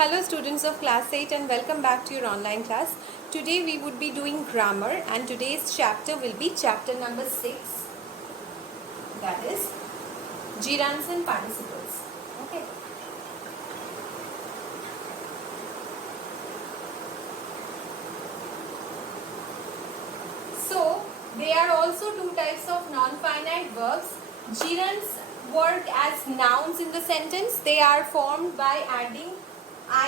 Hello students of class 8 and welcome back to your online class. Today we would be doing grammar and today's chapter will be chapter number 6, that is gerunds and participles. Okay. So there are also two types of non-finite verbs. Gerunds work as nouns in the sentence. They are formed by adding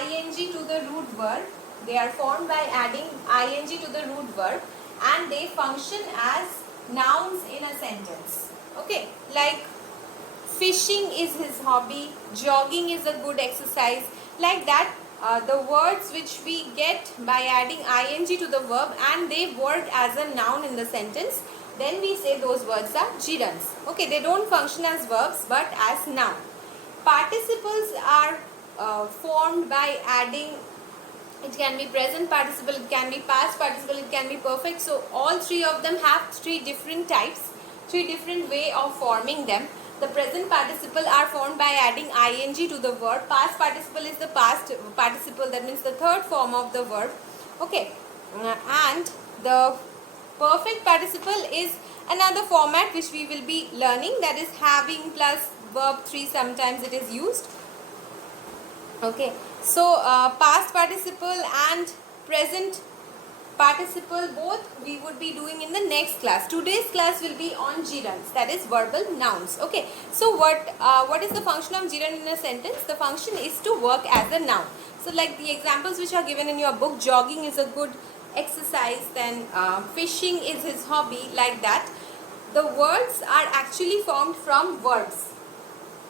ing to the root verb. They are formed by adding ing to the root verb and they function as nouns in a sentence. Okay, like fishing is his hobby, jogging is a good exercise, like that. The words which we get by adding ing to the verb and they work as a noun in the sentence, then we say those words are gerunds. Okay, they don't function as verbs but as noun. Participles are formed by adding, it can be present participle, it can be past participle, it can be perfect. So all three of them have three different types, three different way of forming them. The present participle are formed by adding ing to the verb. Past participle is the past participle, that means the third form of the verb. Okay, and the perfect participle is another format which we will be learning, that is having plus verb 3 sometimes it is used. Okay, so past participle and present participle both we would be doing in the next class. Today's class will be on gerunds, that is verbal nouns. Okay, so what is the function of gerund in a sentence? The function is to work as a noun. So like the examples which are given in your book, jogging is a good exercise, then fishing is his hobby, like that. The words are actually formed from verbs.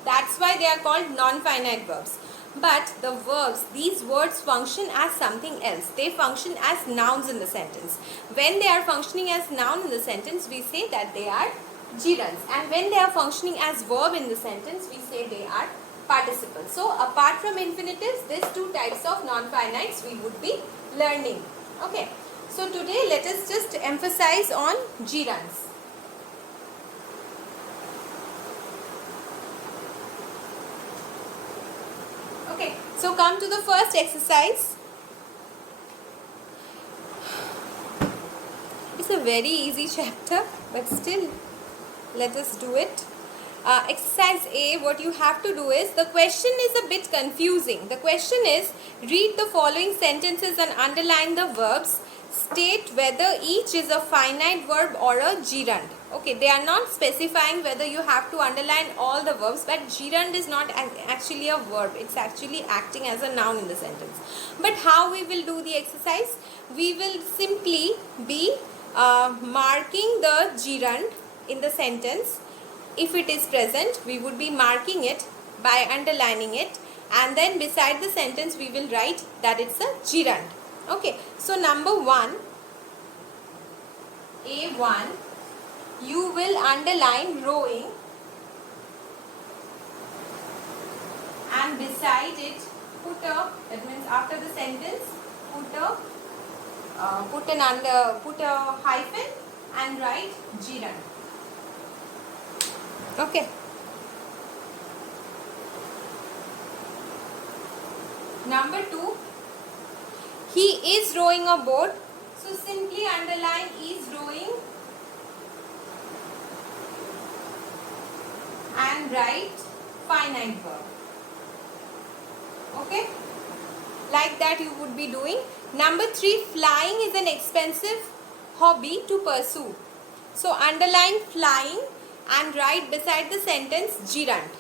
That's why they are called non-finite verbs. But the verbs, these words function as something else. They function as nouns in the sentence. When they are functioning as noun in the sentence, we say that they are gerunds. And when they are functioning as verb in the sentence, we say they are participles. So apart from infinitives, these two types of non-finites we would be learning. Okay. So today let us just emphasize on gerunds. Okay, so come to the first exercise. It's a very easy chapter, but still, let us do it. Exercise A, what you have to do is, the question is a bit confusing. The question is, read the following sentences and underline the verbs. State whether each is a finite verb or a gerund. Okay, they are not specifying whether you have to underline all the verbs, but gerund is not actually a verb. It's actually acting as a noun in the sentence. But how we will do the exercise? We will simply be marking the gerund in the sentence. If it is present, we would be marking it by underlining it, and then beside the sentence we will write that it's a gerund. Okay, so number 1, A1, you will underline rowing and beside it put a, that means after the sentence put a hyphen and write gerund. Okay. Number 2, he is rowing a boat. So simply underline is rowing and write finite verb. Okay, like that you would be doing. Number 3, flying is an expensive hobby to pursue. So underline flying and write beside the sentence gerund.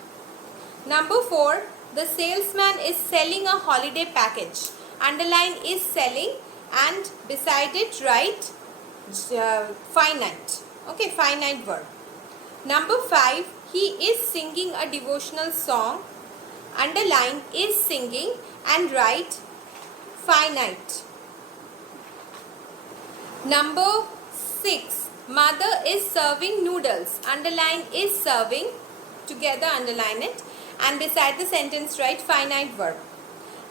Number 4, the salesman is selling a holiday package. Underline is selling and beside it write finite. Okay, finite verb. Number 5, he is singing a devotional song. Underline is singing and write finite. Number 6, mother is serving noodles. Underline is serving, together underline it, and beside the sentence write finite verb.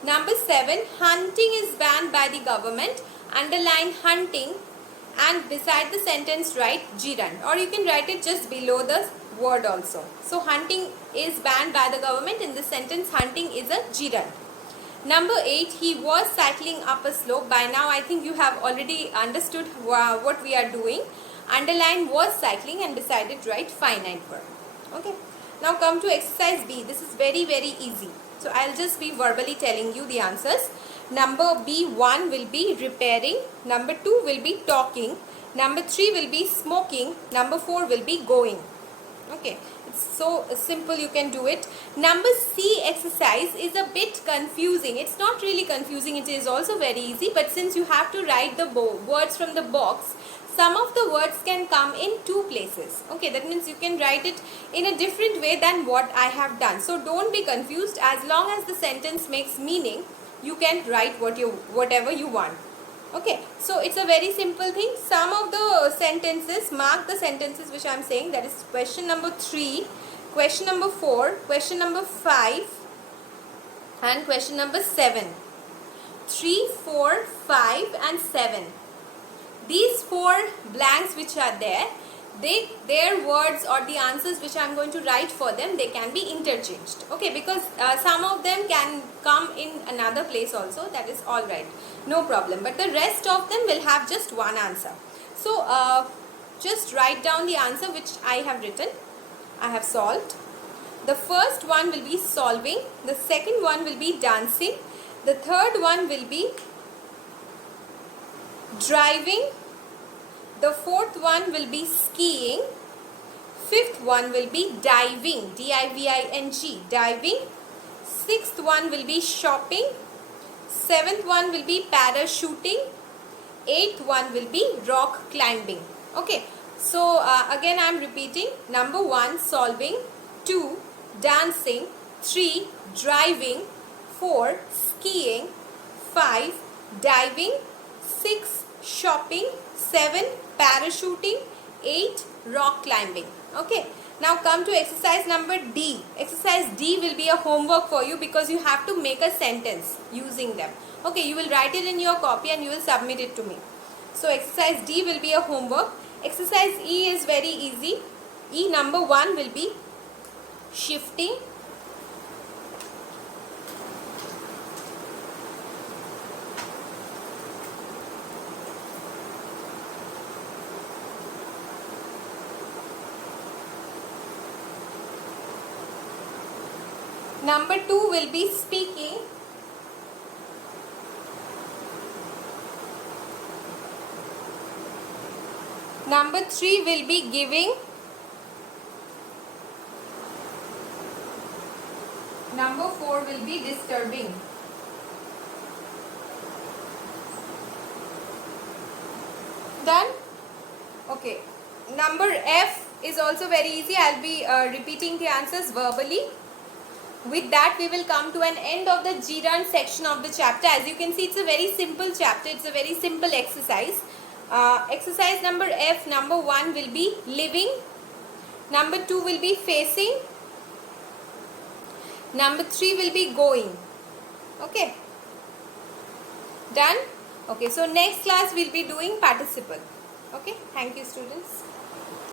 Number 7, hunting is banned by the government. Underline hunting and beside the sentence write gerund, or you can write it just below the word also. So hunting is banned by the government. In this sentence, hunting is a gerund. Number 8, he was cycling up a slope. By now I think you have already understood what we are doing. Underline was cycling and beside it write finite verb. Okay. Now come to exercise B. This is very easy. So I'll just be verbally telling you the answers. Number B1 will be repairing. Number 2 will be talking. Number 3 will be smoking. Number 4 will be going. Okay, it's so simple, you can do it. Number C exercise is a bit confusing. It's not really confusing, it is also very easy, but since you have to write the words from the box, some of the words can come in two places. Okay, that means you can write it in a different way than what I have done. So don't be confused. As long as the sentence makes meaning, you can write whatever you want. Okay, so it's a very simple thing. Some of the sentences, mark the sentences which I am saying, that is question number 3, question number 4, question number 5 and question number 7. 3, 4, 5 and 7. These 4 blanks which are there, their words or the answers which I am going to write for them, they can be interchanged. Okay, because some of them can come in another place also, that is alright, no problem. But the rest of them will have just one answer. So just write down the answer which I have written. I have solved. The first one will be solving. The second one will be dancing. The third one will be driving. The fourth one will be skiing. Fifth one will be diving, D-I-V-I-N-G, diving. Sixth one will be shopping. Seventh one will be parachuting. Eighth one will be rock climbing. Okay, so again I am repeating. Number 1, solving. 2, dancing. 3, driving. 4, skiing. 5, diving. 6, shopping. 7, parachuting. 8, rock climbing. Okay, now come to exercise number D. Exercise D will be a homework for you because you have to make a sentence using them. Okay, you will write it in your copy and you will submit it to me. So exercise D will be a homework. Exercise E is very easy. E number 1 will be shifting. Number 2 will be speaking. Number 3 will be giving. Number 4 will be disturbing. Done? Okay. Number F is also very easy. I'll be repeating the answers verbally. With that, we will come to an end of the Gerund section of the chapter. As you can see, it's a very simple chapter. It's a very simple exercise. Exercise number F, number 1 will be living. Number 2 will be facing. Number 3 will be going. Okay. Done? Okay, so next class we'll be doing participle. Okay, thank you students.